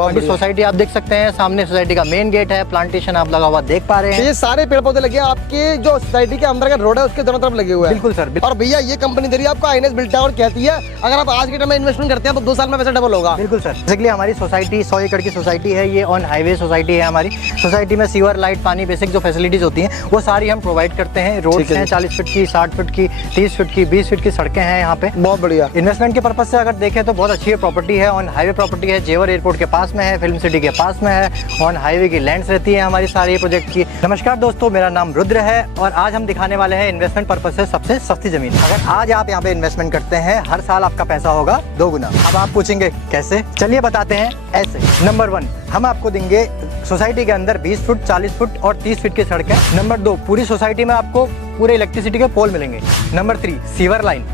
बाकी सोसाइटी आप देख सकते हैं, सामने सोसाइटी का मेन गेट है, प्लांटेशन आप लगा हुआ देख पा रहे हैं। ये सारे पेड़ पौधे लगे हैं आपके जो सोसाइटी के अंदर का रोड है उसके दोनों तरफ लगे हुए हैं। बिल्कुल सर। और भैया ये कंपनी दे रही है आपको आईएनएस बिल्ड टावर कहती है, अगर आप आज के टाइम में इन्वेस्टमेंट करते हैं तो 2 साल में पैसा डबल होगा। बिल्कुल सर। बेसिकली हमारी सोसाइटी 100 एकड़ की सोसाइटी है, ये ऑन हाईवे सोसाइटी है। हमारी सोसाइटी में सीवर, लाइट, पानी, बेसिक जो फैसिलिटीज होती हैं वो सारी हम प्रोवाइड करते हैं। रोड हैं 40 फीट की, 60 फीट की, 30 फीट की, 20 फीट की सड़कें हैं यहाँ पे। बहुत बढ़िया। इन्वेस्टमेंट के पर्पज से अगर देखें तो बहुत अच्छी प्रॉपर्टी है, ऑन हाईवे प्रॉपर्टी है, जेवर एयरपोर्ट के पास में है, फिल्म सिटी के पास में है, ऑन हाईवे की लैंड्स रहती है हमारी सारी प्रोजेक्ट की। नमस्कार दोस्तों, मेरा नाम रुद्र है और आज हम दिखाने वाले हैं इन्वेस्टमेंट पर्पज से सबसे सस्ती जमीन। अगर आज आप यहाँ पे इन्वेस्टमेंट करते हैं, हर साल आपका पैसा होगा 2 गुना। अब आप पूछेंगे कैसे? चलिए बताते हैं। ऐसे नंबर 1, हम आपको देंगे सोसाइटी के अंदर 20 फुट, 40 फुट और 30 फीट की सड़कें। नंबर 2, पूरी सोसाइटी में आपको पूरे इलेक्ट्रिसिटी के पोल मिलेंगे। Number 3, sewer line.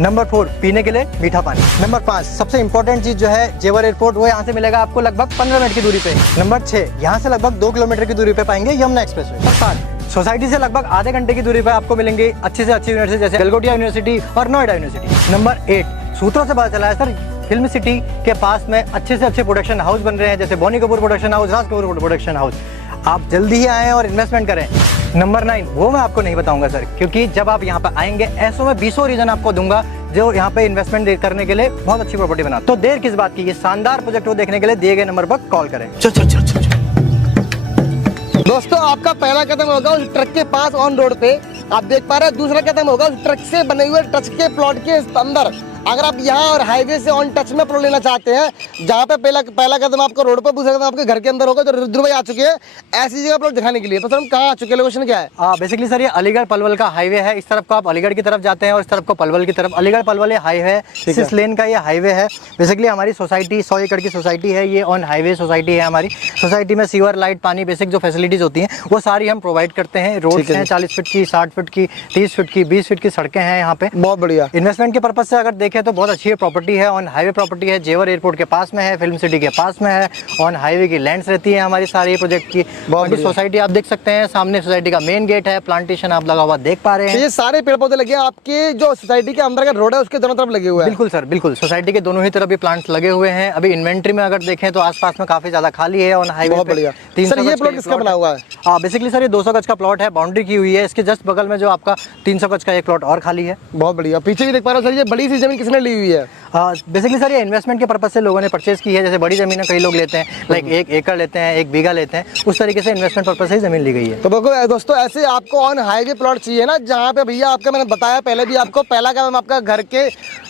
नंबर 4, पीने के लिए मीठा पानी। नंबर 5, सबसे इंपॉर्टेंट चीज जो है जेवर एयरपोर्ट, वो यहाँ से मिलेगा आपको लगभग 15 मिनट की दूरी पे। नंबर 6, यहाँ से लगभग 2 किलोमीटर की दूरी पे पाएंगे यमुना एक्सप्रेसवे। नंबर 7, सोसाइटी से लगभग आधे घंटे की दूरी पे आपको मिलेंगे अच्छी से अच्छी यूनिवर्सिटी जैसे गलगोटिया यूनिवर्सिटी और नोएडा यूनिवर्सिटी। नंबर 8, सूत्रों से पता चला है सर, फिल्म सिटी के पास में अच्छे से अच्छे प्रोडक्शन हाउस बन रहे हैं जैसे Boney Kapoor production house, Raj Kapoor production house. आप जल्दी ही आएँ और इन्वेस्टमेंट करें। नंबर 9, वो मैं आपको नहीं बताऊंगा सर, क्योंकि जब आप यहाँ पर आएंगे ऐसों में 20 रीजन आपको दूंगा जो यहाँ पे इन्वेस्टमेंट करने के लिए बहुत अच्छी प्रॉपर्टी बना। तो देर किस बात की, ये शानदार प्रोजेक्ट को देखने के लिए दिए गए नंबर पर कॉल करें। दोस्तों आपका पहला कदम होगा उस ट्रक के पास ऑन रोड पे, आप देख पा रहे हैं। दूसरा कदम होगा उस ट्रक से बने हुए ट्रक के प्लॉट के अंदर। अगर आप यहाँ और हाईवे से ऑन टच में प्लॉट लेना चाहते हैं, जहाँ पे पहला कदम आपको रोड पर, दूसरा कदम आपके घर के अंदर होगा, तो रुद्र भाई आ चुके हैं ऐसी जगह प्लॉट दिखाने के लिए। तो सर हम कहाँ आ चुके हैं, लोकेशन क्या है? बेसिकली सर ये अलीगढ़ पलवल का हाईवे है। इस तरफ को आप अलीगढ़ की तरफ जाते हैं और इस तरफ को पलवल की तरफ। अलीगढ़ पलवल ये हाईवे है, 6 लेन का ये हाईवे है। बेसिकली हमारी सोसाइटी 100 एकड़ की सोसाइटी है, ये ऑन हाईवे सोसाइटी है। हमारी सोसाइटी में सीवर, लाइट, पानी, बेसिक जो फैसिलिटीज होती हैं वो सारी हम प्रोवाइड करते हैं। रोड हैं 40 फीट की, 60 फीट की, 30 फीट की, 20 फीट की सड़कें हैं यहाँ पे। बहुत बढ़िया। इन्वेस्टमेंट के पर्पज से अगर देखें तो बहुत अच्छी प्रॉपर्टी है, ऑन हाईवे प्रॉपर्टी है, जेवर एयरपोर्ट के पास में है, फिल्म सिटी के पास में है, ऑन हाईवे की लैंड्स रहती है हमारी सारी प्रोजेक्ट की। बाकी सोसाइटी आप देख सकते हैं, सामने सोसाइटी का मेन गेट है, प्लांटेशन आप लगा हुआ देख पा रहे हैं। ये सारे पेड़ पौधे लगे हैं आपके जो सोसाइटी के अंदर का रोड है उसके दोनों तरफ लगे हुए हैं। बिल्कुल सर, बिल्कुल। सोसाइटी के दोनों ही तरफ भी प्लांट्स लगे हुए हैं। अभी इन्वेंट्री में अगर देखें तो आसपास में काफी ज्यादा खाली है ऑन हाईवे। बहुत बढ़िया। सर ये प्लॉट किसका बना हुआ है? बेसिकली सर ये 200 गज का प्लॉट है, बाउंड्री की हुई है। इसके जस्ट बगल में जो आपका 300 गज का एक प्लॉट और खाली है। बहुत बढ़िया। पीछे भी देख पा रहे हो सर, ये बड़ी सी जमीन किसने ली हुई है? बेसिकली सर ये इन्वेस्टमेंट के पर्पज से लोगों ने परचेज की है। जैसे बड़ी जमीनें कई लोग लेते हैं, लाइक 1 एकड़ लेते हैं, 1 बीघा लेते हैं, उस तरीके से इन्वेस्टमेंट पर्पज से ही जमीन ली गई है। तो देखो दोस्तों, ऐसे आपको ऑन हाईवे प्लॉट चाहिए ना, जहाँ पे भैया आपका मैंने बताया पहले भी आपको, पहला कदम आपका घर के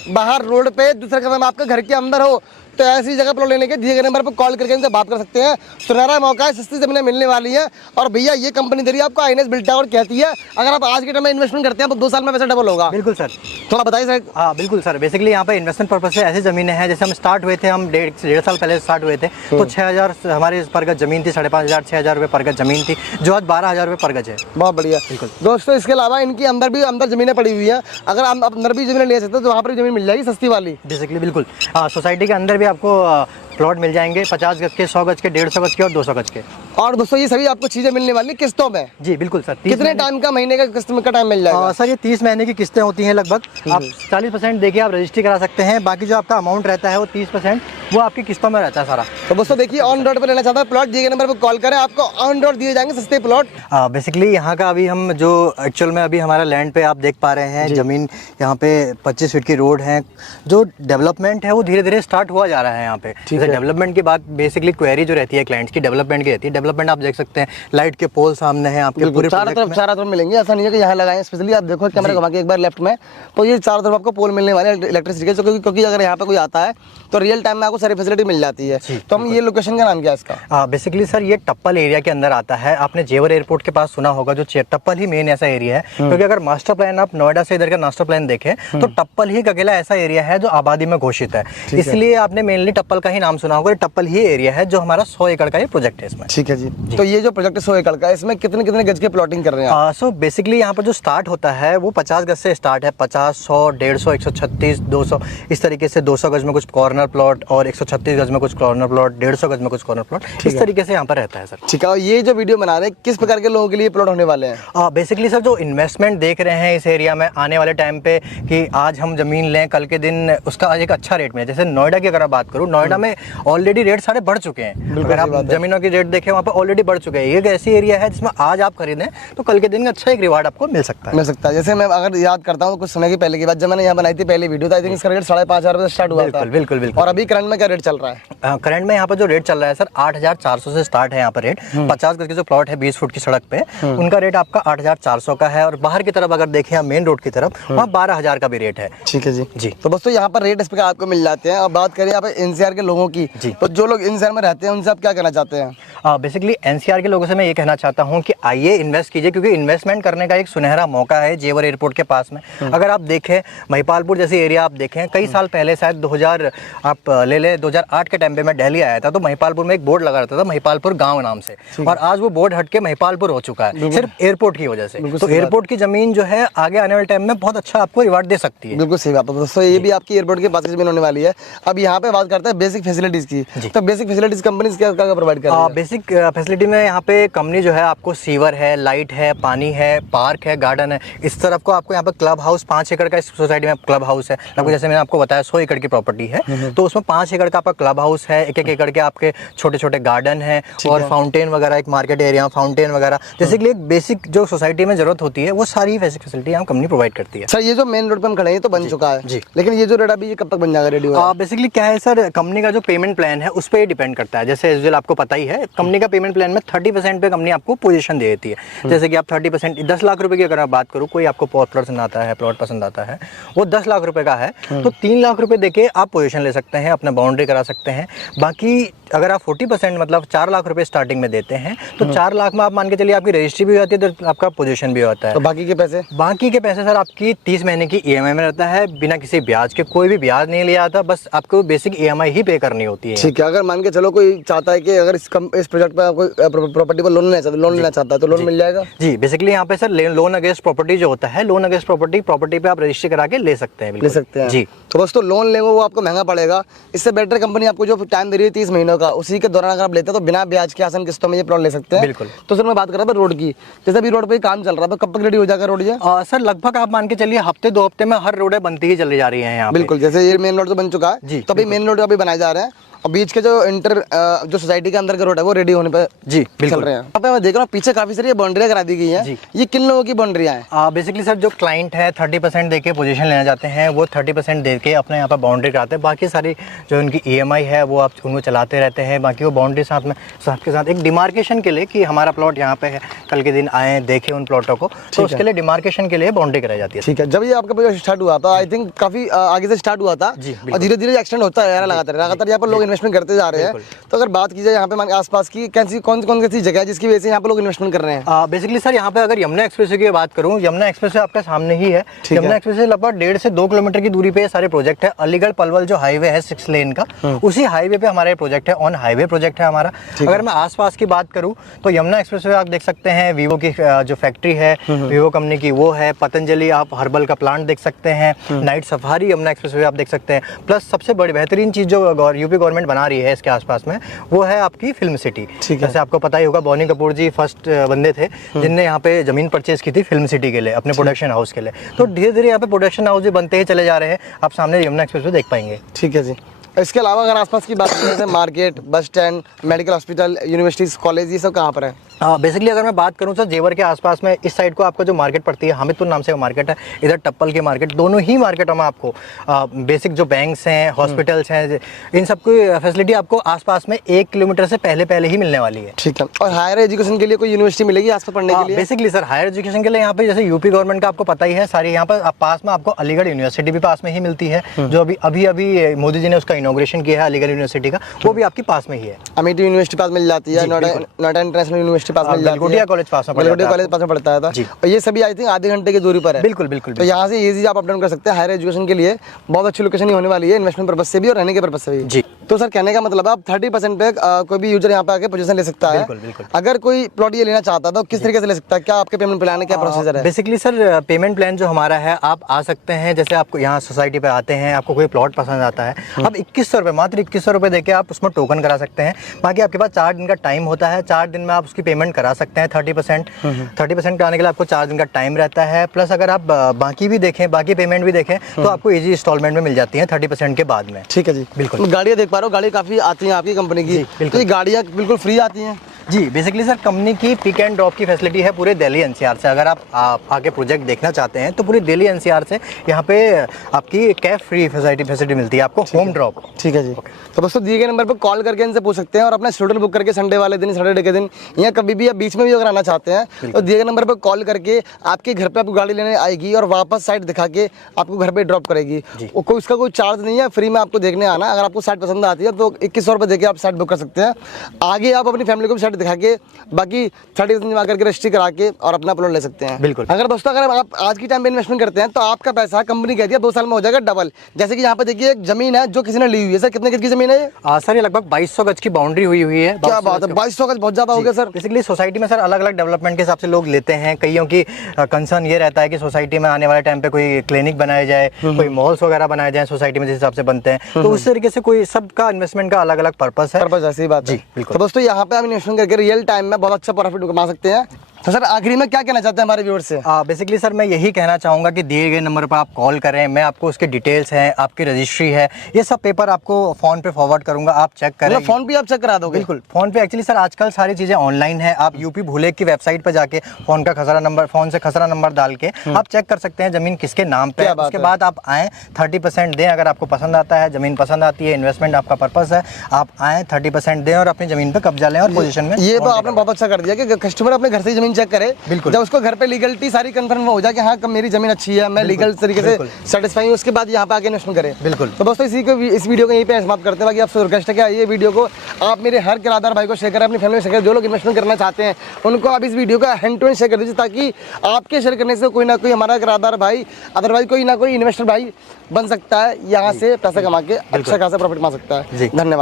बाहर रोड पे, दूसरा कदम आपका घर के अंदर हो, तो ऐसी जगह प्लॉट लेने के दिए गए नंबर पर कॉल करके इनसे बात कर सकते हैं। सुनहरा मौका है, सस्ती जमीनें मिलने वाली है। और भैया ये कंपनी दे रही है आपको आईएनएस बिल्ड टावर कहती है, अगर आप आज के टाइम में इन्वेस्टमेंट करते हैं तो 2 साल में पैसा डबल होगा। बिल्कुल सर। थोड़ा बताइए सर। हाँ बिल्कुल सर। बेसिकली यहाँ पे इन्वेस्टमेंट पर्पज से ऐसी जमीनें हैं, जैसे हम स्टार्ट हुए थे, हम 1.5 साल पहले स्टार्ट हुए थे, तो 6000 हमारे पर गज जमीन थी, 5500 6000 रुपये पर गज जमीन थी, जो आज 12000 रुपये पर गज है। बहुत बढ़िया। बिल्कुल दोस्तों, इसके अलावा इनकी अंदर जमीनें पड़ी हुई है, अगर आप अंदर भी जमीन ले सकते हो तो वहाँ पर जमीन मिल जाएगी सस्ती वाली। बेसिकली बिल्कुल। सोसाइटी के अंदर भी आपको प्लॉट मिल जाएंगे 50 गज के, 100 गज के, 150 गज के और 200 गज के। और दोस्तों ये सभी आपको चीजें मिलने वाली किस्तों में? जी बिल्कुल सर। कितने टाइम का, महीने का किस्त का टाइम मिल जाएगा? सर ये 30 महीने की किस्तें होती हैं लगभग। आप 40% देखिए आप रजिस्ट्री करा सकते हैं, बाकी जो आपका अमाउंट रहता है वो 30% वो आपकी किस्तों में रहता है सारा। तो दोस्तों देखिए, ऑन रोड पर लेना चाहता है प्लॉट, दिए गए नंबर पर कॉल करें, आपको ऑन रोड दिए जाएंगे सस्ते प्लॉट। बेसिकली यहाँ का अभी हम जो एक्चुअल में अभी हमारा लैंड पे आप देख पा रहे हैं, जमीन यहाँ पे 25 फीट की रोड है। जो डेवलपमेंट है वो धीरे धीरे स्टार्ट हुआ जा रहा है यहाँ पे। डेवलपमेंट की बात, बेसिकली क्वेरी जो रहती है क्लाइंट्स की डेवलपमेंट की रहती है। डेवलपमेंट आप देख सकते हैं, लाइट के पोल सामने हैं आपके पूरे चारों तरफ मिलेंगे। ऐसा नहीं है कि यहाँ लगाए स्पेशली, आप देखो कैमरा घुमा के एक बार लेफ्ट में, तो ये चारों तरफ आपको पोल मिलने वाले हैं इलेक्ट्रिसिटी के, क्योंकि अगर यहाँ पे कोई आता है तो रियल टाइम में आपको सारी फैसिलिटी मिल जाती है। तो हम ये लोकेशन का नाम क्या है इसका? बेसिकली सर ये टप्पल एरिया के अंदर आता है। आपने जेवर एयरपोर्ट के पास सुना होगा, जो टप्पल ही मेन ऐसा एरिया है, क्योंकि अगर मास्टर प्लान आप नोएडा से इधर का मास्टर प्लान देखें तो टप्पल ही अकेला ऐसा एरिया है जो आबादी में घोषित है। इसलिए आपने मेनली टप्पल का ही नाम सुना होगा। टप्पल ही एरिया है जो हमारा 100 एकड़ का ये प्रोजेक्ट है इसमें। ठीक है। है जी। तो ये जो प्रोजेक्ट 100 एकड़ का है, इसमें कितने कितने गज की प्लॉटिंग कर रहे हैं आप? सो बेसिकली यहाँ पर जो स्टार्ट होता है वो 50 गज से स्टार्ट है। 50, 100, 150, 136, 200, इस तरीके से 200 गज में कुछ कॉर्नर प्लॉट और 136 गज में कुछ कॉर्नर प्लॉट, 150 गज में कुछ कॉर्नर प्लॉट, इस तरीके से यहाँ पर रहता है सर। ठीक है, और ये जो वीडियो बना रहे हैं किस प्रकार के लोगों के लिए प्लॉट होने वाले हैं? बेसिकली सर जो इन्वेस्टमेंट देख रहे हैं इस एरिया में आने वाले टाइम पे कि आज हम जमीन लें, कल के दिन उसका एक अच्छा रेट में, जैसे नोएडा की अगर आप बात करूँ, नोएडा में ऑलरेडी रेट सारे बढ़ चुके हैं। अगर आप जमीनों की रेट देखें वहाँ पर ऑलरेडी बढ़ चुके हैं। ये एक ऐसी एरिया है जिसमें आज आप खरीदें तो कल के दिन अच्छा एक रिवार्ड आपको मिल सकता है। जैसे मैं अगर याद करता हूँ कुछ समय की पहले की बात, जब मैंने यहाँ बनाई थी पहली वीडियो, तो आई थिंक इसका रेट 5,500 रुपए से स्टार्ट हुआ था। बिल्कुल बिल्कुल। और अभी करंट में क्या रेट चल रहा है? करंट में यहाँ पर जो रेट चल रहा है सर 8,400 से स्टार्ट है यहाँ पर रेट। 50 गज की जो प्लॉट है 20 फुट की सड़क पे, उनका रेट आपका 8,400 का है। और बाहर की तरफ अगर देखें आप मेन रोड की तरफ, वहाँ 12,000 का भी रेट है। ठीक है जी। जी तो दोस्तों यहाँ पर रेट इस प्रकार आपको मिल जाते हैं। अब बात करें यहाँ पे एनसीआर के लोगों की, तो जो लोग एनसीआर में रहते हैं उनसे आप क्या कहना चाहते हैं? बेसिकली एनसीआर के लोगों से मैं ये कहना चाहता हूँ कि आइए इन्वेस्ट कीजिए, क्योंकि इन्वेस्टमेंट करने का एक सुनहरा मौका है जेवर एयरपोर्ट के पास में। अगर आप देखें महिपालपुर जैसी एरिया आप देखें, कई साल पहले शायद 2000 आप ले लें 2008 के टाइम पे मैं दिल्ली आया था, तो महिपालपुर में एक बोर्ड लगा रहता था महिपालपुर गांव नाम से, और आज वो बोर्ड हट के महिपालपुर हो चुका है सिर्फ एयरपोर्ट की वजह से। तो एयरपोर्ट की जमीन जो है आगे आने वाले टाइम में बहुत अच्छा आपको रिवार्ड दे सकती है। बिल्कुल सही बात है दोस्तों, ये भी आपकी एयरपोर्ट के पास जमीन होने वाली है। अब यहाँ पे बात करते हैं बेसिक फैसिलिटीज की। तो बेसिक फैसिलिटीज कंपनीज क्या प्रोवाइड कर रही है? बेसिक फैसिलिटी में यहाँ पे कंपनी जो है आपको सीवर है, लाइट है, पानी है, पार्क है, गार्डन है। इस तरफ को आपको यहाँ पे क्लब हाउस 5 एकड़ का इस सोसाइटी में क्लब हाउस है। आपको जैसे मैंने आपको बताया 100 एकड़ की प्रॉपर्टी है, तो उसमें 5 एकड़ का आपका क्लब हाउस है, 1-1 एकड़ के आपके छोटे छोटे गार्डन है और फाउंटेन वगैरह, एक मार्केट एरिया फाउंटेन वगैरह, जैसे कि एक बेसिक जो सोसाइटी में जरूरत होती है वो सारी फैसिलिटी यहाँ कंपनी प्रोवाइड करती है। सर ये जो मेन रोड पे हम खड़े हैं तो बन चुका है जी, लेकिन ये जो रेट अभी ये कब तक बन जाएगा रेडी? बेसिकली क्या है सर, कंपनी का जो पेमेंट प्लान है उस पर डिपेंड करता है। जैसे यूजुअल आपको पता ही है, कंपनी का पेमेंट प्लान में 30% पे कंपनी आपको पोजीशन दे देती है। जैसे कि आप 30% 10 लाख रुपए की अगर आप बात करूँ, कोई आपको प्लॉट पसंद आता है, प्लॉट पसंद आता है, वो 10 लाख रुपए का है, तो 3 लाख रुपए देके आप पोजीशन ले सकते हैं, अपना बाउंड्री करा सकते हैं। बाकी अगर आप 40% मतलब 4 लाख रुपए स्टार्टिंग में देते हैं, तो 4 लाख में आप मान के चलिए आपकी रजिस्ट्री भी होती है, तो आपका पोजीशन भी होता है। तो बाकी के पैसे? बाकी के पैसे सर आपकी 30 महीने की EMI में रहता है, बिना किसी ब्याज के, कोई भी ब्याज नहीं लिया जाता, बस आपको बेसिक EMI ही पे करनी होती है। ठीक है, अगर मान के चलो कोई चाहता है कि अगर इस प्रोजेक्ट पे कोई प्रॉपर्टी पर लोन लेना चाहता है तो लोन मिल जाएगा? जी, बेसिकली यहाँ पे सर लोन अगेंस्ट प्रॉपर्टी जो होता है, लोन अगेंस्ट प्रॉपर्टी पे आप रजिस्ट्री करा के ले सकते हैं। ले सकते हैं जी। तो दोस्तों लोन लेंगे वो आपको महंगा पड़ेगा, इससे बेटर कंपनी आपको जो टाइम दे रही है 30 महीनों का, उसी के दौरान अगर आप लेते हैं तो बिना ब्याज के आसान किस्तों में ये प्लॉट ले सकते हैं। बिल्कुल। तो सर मैं बात कर रहा था रोड की, जैसे अभी रोड पे काम चल रहा है तो कब तक रेडी हो जाएगा रोड ये? सर लगभग आप मान के चलिए हफ्ते 2 हफ्ते में हर रोडें बनती ही चली जा रही है यहाँ। बिल्कुल, जैसे ये मेन रोड तो बन चुका है जी, तो अभी मेन रोड अभी बनाए जा रहे हैं, और बीच के जो जो सोसाइटी के अंदर का रोड है वो रेडी होने पे जी चल रहे हैं। यहाँ पे मैं देख रहा हूँ पीछे काफी सारी बाउंड्रियां करा दी गई हैं। ये किन लोगों की बाउंड्रियां हैं? बेसिकली सर जो क्लाइंट है 30% देके पोजीशन लेना चाहते हैं, वो 30% देके अपने यहाँ पर बाउंड्री कराते हैं। बाकी सारी जो उनकी EMI है वो आप उनको चलाते रहते हैं। बाकी वो बाउंड्री साथ में सबके साथ एक डिमार्केशन के लिए कि हमारा प्लॉट यहाँ पे है, कल के दिन आए देखें उन प्लॉटों को, तो उसके लिए डिमार्केशन के लिए बाउंड्री कराई जाती है। ठीक है, जब ये आपका प्रोजेक्ट स्टार्ट हुआ था आई थिंक काफी आगे से स्टार्ट हुआ था और धीरे धीरे एक्सटेंड होता है लगातार यहाँ पर लोग इन्वेस्टमेंट करते जा रहे हैं। तो अगर बात की जाए यहाँ पे आसपास की कौन सी जगह है जिसकी वजह से यहाँ पे लोग इन्वेस्टमेंट कर रहे हैं? बेसिकली सर यहाँ पे अगर यमुना एक्सप्रेसवे की बात करूँ, यमुना एक्सप्रेसवे आपके सामने ही है। यमुना एक्सप्रेसवे लगभग 1.5 से 2 किलोमीटर की दूरी पे सारे प्रोजेक्ट है। अलीगढ़ पलवल जो हाईवे है 6 लेन का, उसी हाईवे पे हमारा प्रोजेक्ट है, ऑन हाईवे प्रोजेक्ट है हमारा। अगर मैं आसपास की बात करूँ तो यमुना एक्सप्रेसवे आप देख सकते हैं, वीवो की जो फैक्ट्री है, वीवो कंपनी की वो है, पतंजलि आप हर्बल का प्लांट देख सकते हैं, नाइट सफारी यमुना एक्सप्रेसवे आप देख सकते हैं। प्लस सबसे बड़ी बेहतरीन चीज जो यूपी गवर्नमेंट बना रही है इसके आसपास में, वो है आपकी फिल्म सिटी। जैसे आपको पता ही होगा बोनी कपूर जी फर्स्ट बंदे थे जिनने यहाँ पे जमीन परचेज की थी फिल्म सिटी के लिए, अपने प्रोडक्शन हाउस के लिए। तो धीरे धीरे यहाँ पे प्रोडक्शन हाउस भी बनते ही चले जा रहे हैं, आप सामने यमुना एक्सप्रेसवे देख पाएंगे। ठीक है जी। इसके अलावा अगर आसपास की बात करें जैसे market, bus stand, medical hospital, universities, college, ये सब कहाँ पर है? बेसिकली अगर मैं बात करूँ सर जेवर के आसपास में इस साइड को आपको जो मार्केट पड़ती है, हामिदपुर नाम से वो मार्केट है, इधर टप्पल की मार्केट, दोनों ही मार्केटों में आपको बेसिक जो बैंक्स हैं, हॉस्पिटल्स हैं, इन सब की फैसिलिटी आपको आसपास में 1 किलोमीटर से पहले ही मिलने वाली है। ठीक है, और हायर एजुकेशन के लिए कोई यूनिवर्सिटी मिलेगी आसपास पढ़ने के लिए? बेसिकली सर हायर एजुकेशन के लिए यहाँ पे जैसे यूपी गवर्नमेंट का आपको पता ही है, सारी यहाँ पर पास में आपको अलीगढ़ यूनिवर्सिटी भी पास में ही मिलती है, जो अभी मोदी जी ने उसका इनॉग्रेशन किया है अलीगढ़ यूनिवर्सिटी का, वो भी आपके पास में ही है। अमेठी यूनिवर्सिटी पास मिल जाती है, नोएडा इंटरनेशनल यूनिवर्सिटी के पास में गलगोटिया कॉलेज पास में पड़ता है, कॉलेज पास में पड़ता था। और ये सभी आई थिंक आधे घंटे की दूरी पर है। बिल्कुल बिल्कुल। तो यहाँ से इजी आप अप डाउन कर सकते हैं। हायर एजुकेशन के लिए बहुत अच्छी लोकेशन ही होने वाली है, इन्वेस्टमेंट पर्पज से भी और रहने के पर्पज से भी जी। तो सर कहने का मतलब आप 30% पे कोई भी यूजर यहाँ पे आके पोजीशन ले सकता है। बिल्कुल बिल्कुल। अगर कोई प्लॉट ये लेना चाहता है तो किस तरीके से ले सकता है, क्या आपके पेमेंट प्लान है, क्या प्रोसीजर है? बेसिकली सर पेमेंट प्लान जो हमारा है, आप आ सकते हैं, जैसे आपको यहाँ सोसाइटी पे आते हैं, आपको कोई प्लॉट पसंद आता है, अब 2100 रुपये, मात्र 2100 रुपये देके आप उसमें टोकन करा सकते हैं। बाकी आपके पास 4 दिन का टाइम होता है, 4 दिन में आप उसकी पेमेंट करा सकते हैं 30% कराने के लिए आपको 4 दिन का टाइम रहता है। प्लस अगर आप बाकी भी देखें, बाकी पेमेंट भी देखें तो आपको ईजी इंस्टॉलमेंट में मिल जाती है 30% के बाद में। ठीक है जी, बिल्कुल। गाड़ियाँ देख पा रहा हूँ, गाड़ी काफ़ी आती हैं आपकी कंपनी की, तो ये गाड़ियाँ बिल्कुल फ्री आती हैं? जी, बेसिकली सर कंपनी की पिक एंड ड्रॉप की फैसिलिटी है पूरे दिल्ली एनसीआर से। अगर आप आके प्रोजेक्ट देखना चाहते हैं तो पूरी दिल्ली एनसीआर से यहाँ पे आपकी कैब फ्री फैसिलिटी मिलती है आपको, होम ड्रॉप। ठीक है जी। तो दोस्तों दिए गए नंबर पर कॉल करके इनसे पूछ सकते हैं और अपना शेड्यूल बुक करके संडे वाले दिन, सैटरडे के दिन या कभी भी या बीच में भी अगर आना चाहते हैं तो दिए गए नंबर पर कॉल करके आपके घर पे आपको गाड़ी लेने आएगी और वापस साइट दिखा के आपको घर पे ड्रॉप करेगी। कोई उसका कोई चार्ज नहीं है, फ्री में आपको देखने आना। अगर आपको साइट पसंद आती है तो 2100 रुपये देके आप साइट बुक कर सकते हैं। आगे आप अपनी फैमिली को भी साइट दिखा के बाकी 30% जमा करके रजिस्ट्री करा के और अपना प्लॉट ले सकते हैं। बिल्कुल। अगर दोस्तों अगर आप आज की टाइम पे इन्वेस्टमेंट करते हैं तो आपका पैसा कंपनी कहती है 2 साल में हो जाएगा डबल। जैसे कि यहाँ पे देखिए एक जमीन है जो किसी ने ली हुई है। सर कितने गज की जमीन है ये? सर ये लगभग 2200 गज की बाउंड्री हुई है। क्या बात है, 2200 गज बहुत ज्यादा हो गया सर। बेसिकली सोसाइटी में सर अलग अलग डेवलपमेंट के हिसाब से लोग लेते हैं। कईयों की कंसर्न ये रहता है कि सोसाइटी में आने वाले टाइम पे कोई क्लिनिक बनाया जाए, कोई मॉल्स वगैरह बनाए जाए सोसाइटी में जिस हिसाब से बनते हैं, तो उस तरीके से कोई सबका इन्वेस्टमेंट का अलग अलग पर्पस है। पर्पस ऐसी बात है। जी बिल्कुल। तो दोस्तों यहाँ पे हम इन्वेस्टमेंट करके रियल टाइम में बहुत अच्छा प्रॉफिट कमा सकते हैं। तो सर आखिरी में क्या कहना चाहते हैं हमारे व्यूअर्स से? बेसिकली सर मैं यही कहना चाहूँगा कि दिए गए नंबर पर आप कॉल करें, मैं आपको उसके डिटेल्स हैं, आपकी रजिस्ट्री है, ये सब पेपर आपको फ़ोन पे फॉरवर्ड करूँगा, आप चेक करें। मतलब फ़ोन पे आप चेक करा दोगे? बिल्कुल, फ़ोन पे एक्चुअली सर आजकल सारी चीज़ें ऑनलाइन है। आप यूपी भूले की वेबसाइट पर जाके फ़ोन से खसरा नंबर डाल के आप चेक कर सकते हैं ज़मीन किसके नाम पे है। उसके बाद आप आएँ, 30% दें। अगर आपको पसंद आता है, ज़मीन पसंद आती है, इन्वेस्टमेंट आपका पर्पस है, आप आएँ 30% दें और अपनी ज़मीन पर कब्जा लें और पोजीशन में। ये तो आपने बहुत अच्छा कर दिया कि कस्टमर अपने घर से ज़मीन चेक करे। बिल्कुल। जब उसको घर पे लीगलिटी सारी कंफर्म हो जाए कि हाँ मेरी जमीन अच्छी है, मैं लीगल तरीके से सेटिस्फाई हूँ, उसके बाद यहाँ पे आके इन्वेस्टमेंट करें। बिल्कुल। तो दोस्तों इस वीडियो को यहीं पे समाप्त करते हैं। बाकी आपसे रिक्वेस्ट है कि ये वीडियो को आप मेरे हर किराएदार भाई को शेयर करें, अपनी फैमिली में शेयर करें। जो लोग इन्वेस्टमेंट करना चाहते हैं उनको आप इस वीडियो का हैंड टू हैंड शेयर कर दीजिए, ताकि आपके शेयर करने से कोई ना कोई हमारा किराएदार भाई, अदरवाइज कोई ना कोई इन्वेस्टर भाई बन सकता है, यहाँ से पैसा कमा के अच्छा खासा प्रॉफिट कमा सकता है। धन्यवाद।